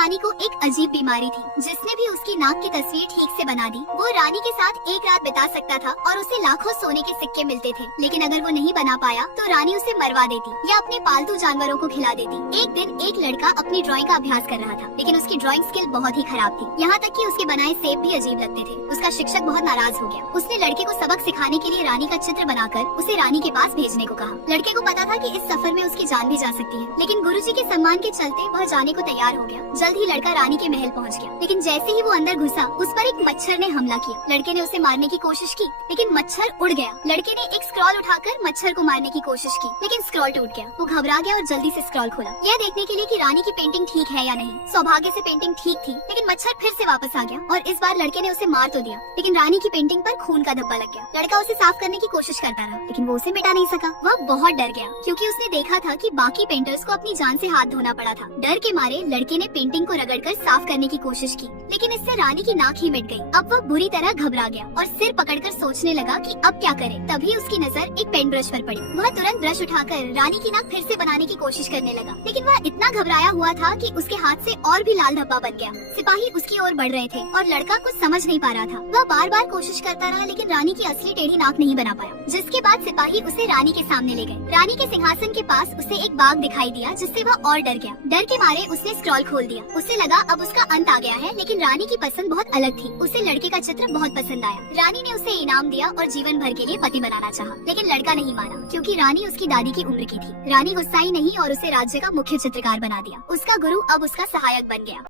रानी को एक अजीब बीमारी थी, जिसने भी उसकी नाक की तस्वीर ठीक से बना दी। वो रानी के साथ एक रात बिता सकता था और उसे लाखों सोने के सिक्के मिलते थे, लेकिन अगर वो नहीं बना पाया तो रानी उसे मरवा देती या अपने पालतू जानवरों को खिला देती। एक दिन एक लड़का अपनी ड्राइंग का अभ्यास कर रहा था, लेकिन उसकी ड्राइंग स्किल बहुत ही खराब थी। यहाँ तक कि उसके बनाए सेब भी अजीब लगते थे। उसका शिक्षक बहुत नाराज हो गया। उसने लड़के को सबक सिखाने के लिए रानी का चित्र बनाकर उसे रानी के पास भेजने को कहा। लड़के को पता था कि इस सफर में उसकी जान भी जा सकती है, लेकिन गुरुजी के सम्मान के चलते वह जाने को तैयार हो गया। जल्द ही लड़का रानी के महल पहुंच गया, लेकिन जैसे ही वो अंदर घुसा, उस पर एक मच्छर ने हमला किया। लड़के ने उसे मारने की कोशिश की, लेकिन मच्छर उड़ गया। लड़के ने एक स्क्रॉल उठाकर मच्छर को मारने की कोशिश की, लेकिन स्क्रॉल टूट गया। वो घबरा गया और जल्दी से स्क्रॉल खोला, यह देखने के लिए कि रानी की पेंटिंग ठीक है या नहीं। सौभाग्य से पेंटिंग ठीक थी, लेकिन मच्छर फिर से वापस आ गया और इस बार लड़के ने उसे मार तो दिया, लेकिन रानी की पेंटिंग पर खून का धब्बा लग गया। लड़का उसे साफ करने की कोशिश करता रहा, लेकिन वो उसे मिटा नहीं सका। वह बहुत डर गया, क्योंकि उसने देखा था कि बाकी पेंटर्स को अपनी जान से हाथ धोना पड़ा था। डर के मारे लड़के ने पेंटिंग को रगड़कर साफ करने की कोशिश की, लेकिन इससे रानी की नाक ही मिट गई। अब वह बुरी तरह घबरा गया और सिर पकड़कर सोचने लगा कि अब क्या करे। तभी उसकी नजर एक पेन ब्रश पर पड़ी। वह तुरंत ब्रश उठाकर रानी की नाक फिर से बनाने की कोशिश करने लगा, लेकिन वह इतना घबराया हुआ था कि उसके हाथ से और भी लाल धब्बा बन गया। सिपाही उसकी ओर बढ़ रहे थे और लड़का कुछ समझ नहीं पा रहा था। वह बार बार कोशिश करता रहा, लेकिन रानी की असली टेढ़ी नाक नहीं बना पाया। जिसके बाद सिपाही उसे रानी के सामने ले गए। रानी के सिंहासन के पास उसे एक बाघ दिखाई दिया, जिससे वह और डर गया। डर के मारे उसने स्क्रॉल खोल दिया। उसे लगा अब उसका अंत आ गया है, लेकिन रानी की पसंद बहुत अलग थी। उसे लड़के का चित्र बहुत पसंद आया। रानी ने उसे इनाम दिया और जीवन भर के लिए पति बनाना चाहा, लेकिन लड़का नहीं माना, क्योंकि रानी उसकी दादी की उम्र की थी। रानी गुस्साई नहीं और उसे राज्य का मुख्य चित्रकार बना दिया। उसका गुरु अब उसका सहायक बन गया।